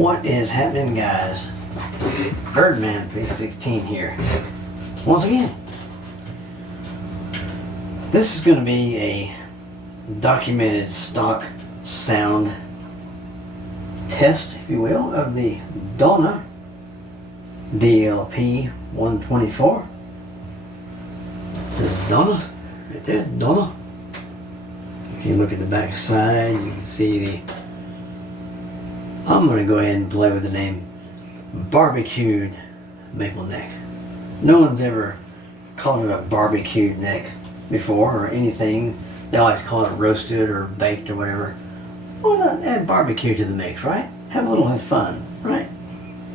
What is happening, guys? Birdman 316 here. Once again, this is going to be a documented stock sound test, if you will, of the Donna DLP124. It says Donna right there, Donna. If you look at the back side, you can see the, I'm going to go ahead and play with the name barbecued maple neck. No one's ever called it a barbecued neck before or anything. They always call it roasted or baked or whatever. Why not add barbecue to the mix, right? Have a little fun, right?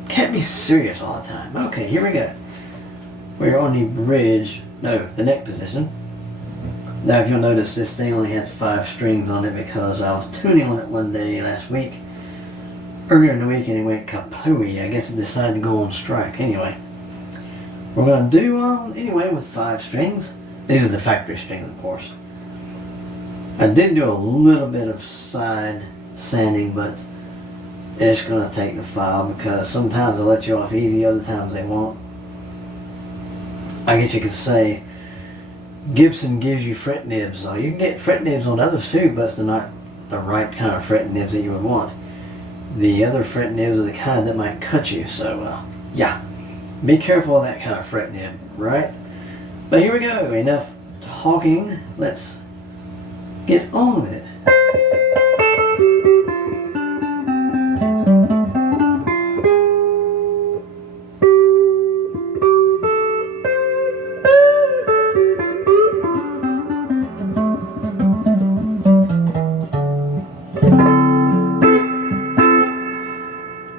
Can't be serious all the time. Okay, here we go. We're on the bridge, no, the neck position. Now if you'll notice, this thing only has 5 strings on it because I was tuning on it one day last week. Earlier in the week and it went kapooey. I guess it decided to go on strike. Anyway, we're going to do, anyway, with 5 strings. These are the factory strings, of course. I did do a little bit of side sanding, but it's going to take the file because sometimes they'll let you off easy, other times they won't. I guess you could say Gibson gives you fret nibs. You can get fret nibs on others too, but they're not the right kind of fret nibs that you would want. The other fret nibs are the kind that might cut you, so yeah, be careful of that kind of fret nib, right? But here we go, enough talking, let's get on with it.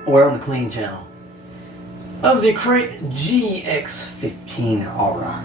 We're on the clean channel of the Crate GX15 Aura.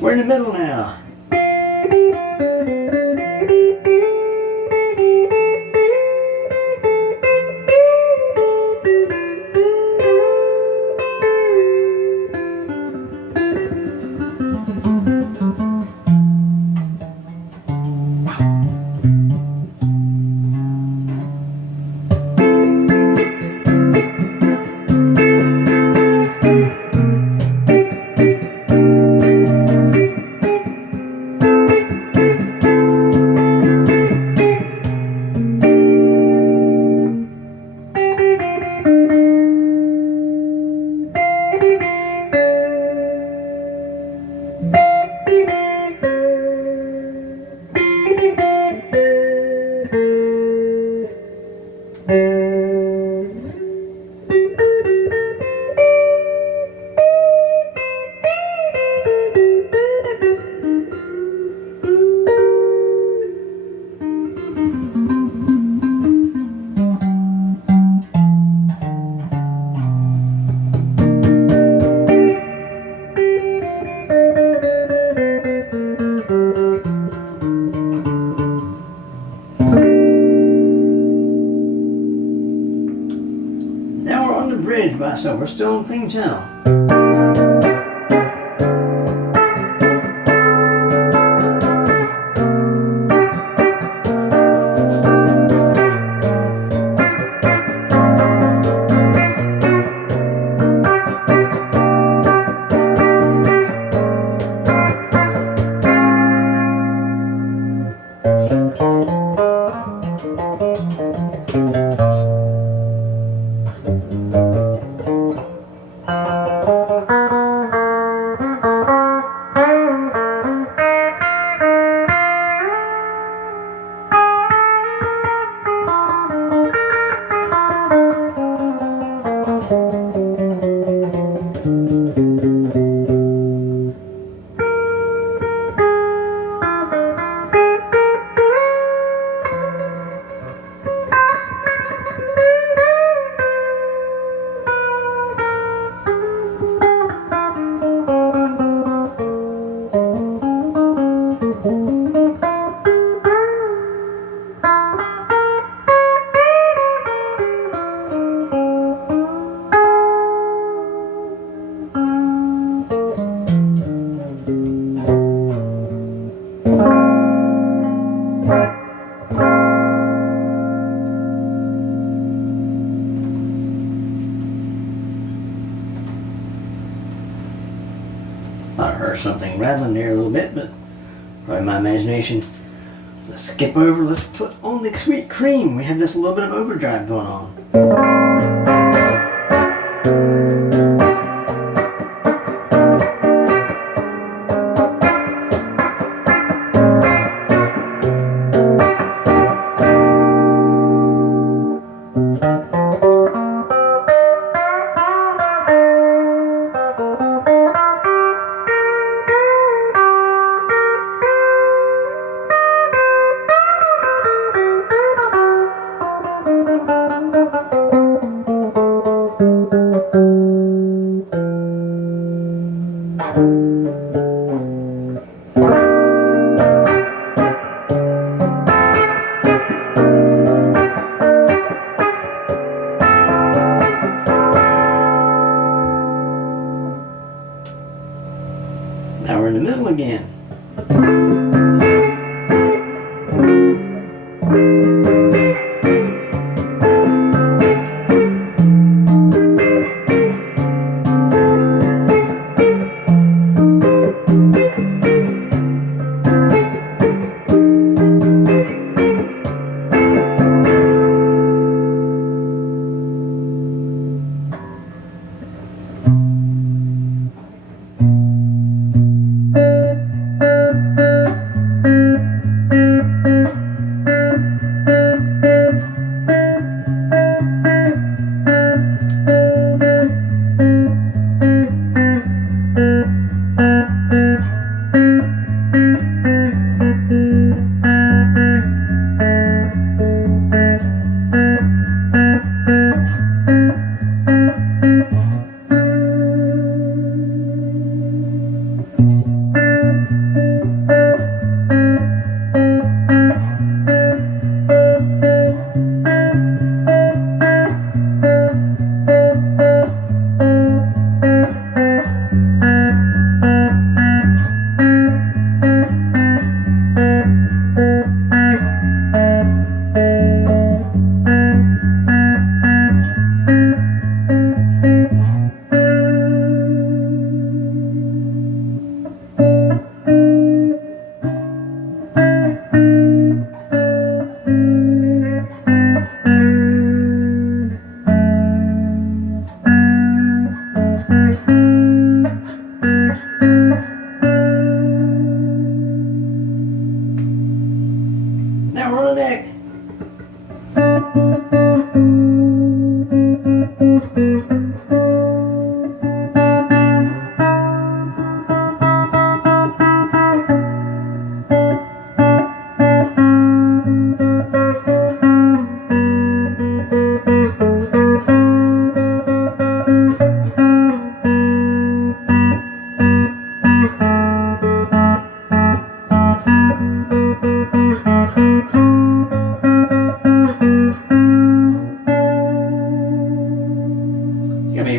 We're in the middle now. By so we're still on clean channel. I heard something rattling there a little bit, but probably my imagination. Let's skip over, let's put on the sweet cream. We have just a little bit of overdrive going on. Now we're in the middle again. Now we're on the neck.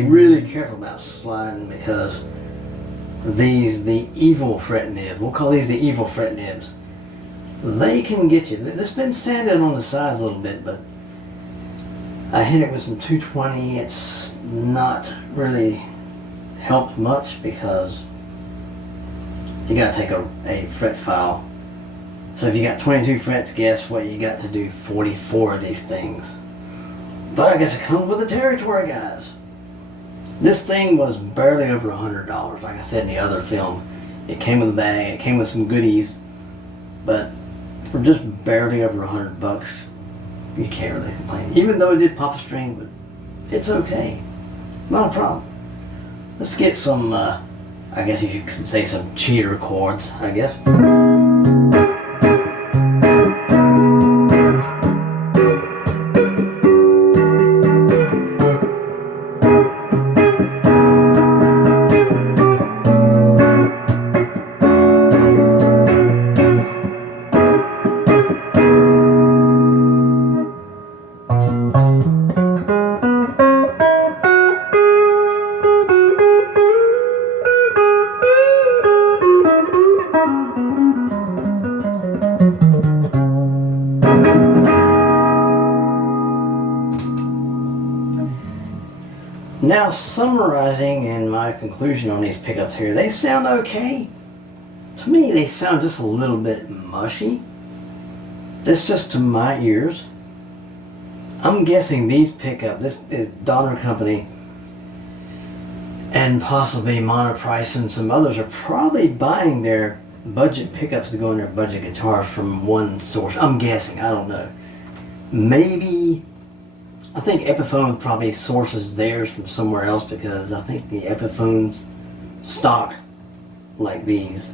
Really careful about sliding because the evil fret nibs, we'll call these the evil fret nibs, they can get you. This been sanded on the sides a little bit, but I hit it with some 220. It's not really helped much because you gotta take a fret file So if you got 22 frets, guess what? You got to do 44 of these things. But I guess it comes with the territory, guys. This thing was barely over $100. Like I said in the other film, it came with a bag, it came with some goodies, but for just barely over $100, you can't really complain. Even though it did pop a string, but it's okay. Not a problem. Let's get some, I guess you could say some cheater chords, I guess. Now, summarizing and my conclusion on these pickups here, they sound okay. To me, they sound just a little bit mushy. That's just to my ears. I'm guessing these pickups, this is Donner Company and possibly Monoprice and some others are probably buying their budget pickups to go in their budget guitars from one source. I'm guessing, I don't know. Maybe, I think Epiphone probably sources theirs from somewhere else, because I think the Epiphones stock like these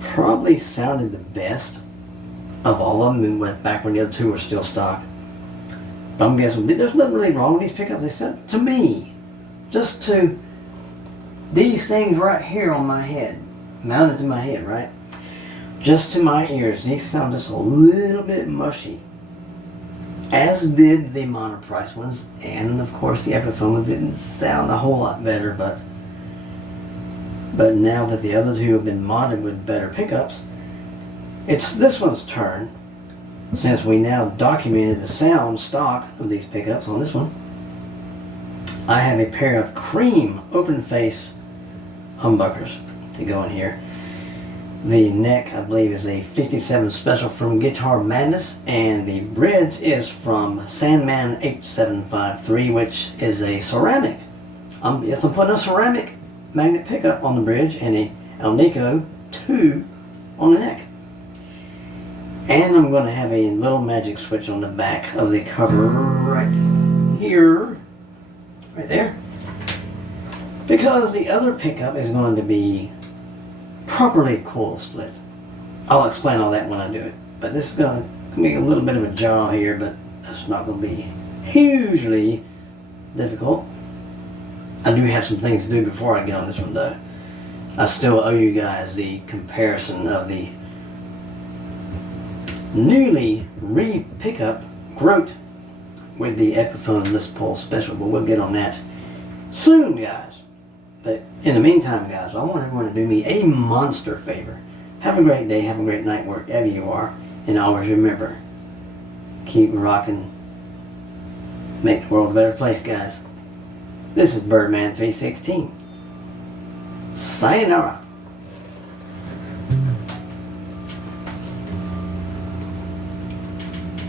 probably sounded the best of all of them back when the other two were still stock. But I'm guessing there's nothing really wrong with these pickups. They sound, to me, just to these things right here on my head, mounted to my head, right? Just to my ears, these sound just a little bit mushy. As did the Monoprice ones, and of course the Epiphone didn't sound a whole lot better, but now that the other two have been modded with better pickups, it's this one's turn, since we now documented the sound stock of these pickups on this one. I have a pair of cream open face humbuckers to go in here. The neck, I believe, is a 57 special from Guitar Madness, and the bridge is from Sandman H753, which is a ceramic. Yes, I'm putting a ceramic magnet pickup on the bridge and a Alnico 2 on the neck. And I'm going to have a little magic switch on the back of the cover right here, right there, because the other pickup is going to be properly coil split. I'll explain all that when I do it, but this is going to be a little bit of a jaw here, but that's not going to be hugely difficult. I do have some things to do before I get on this one though. I still owe you guys the comparison of the newly re-pickup Grote with the Epiphone Les Paul Special, but we'll get on that soon, guys. But in the meantime, guys, I want everyone to do me a monster favor. Have a great day, have a great night wherever you are, and always remember, keep rocking, make the world a better place, guys. This is Birdman 316. Sayonara.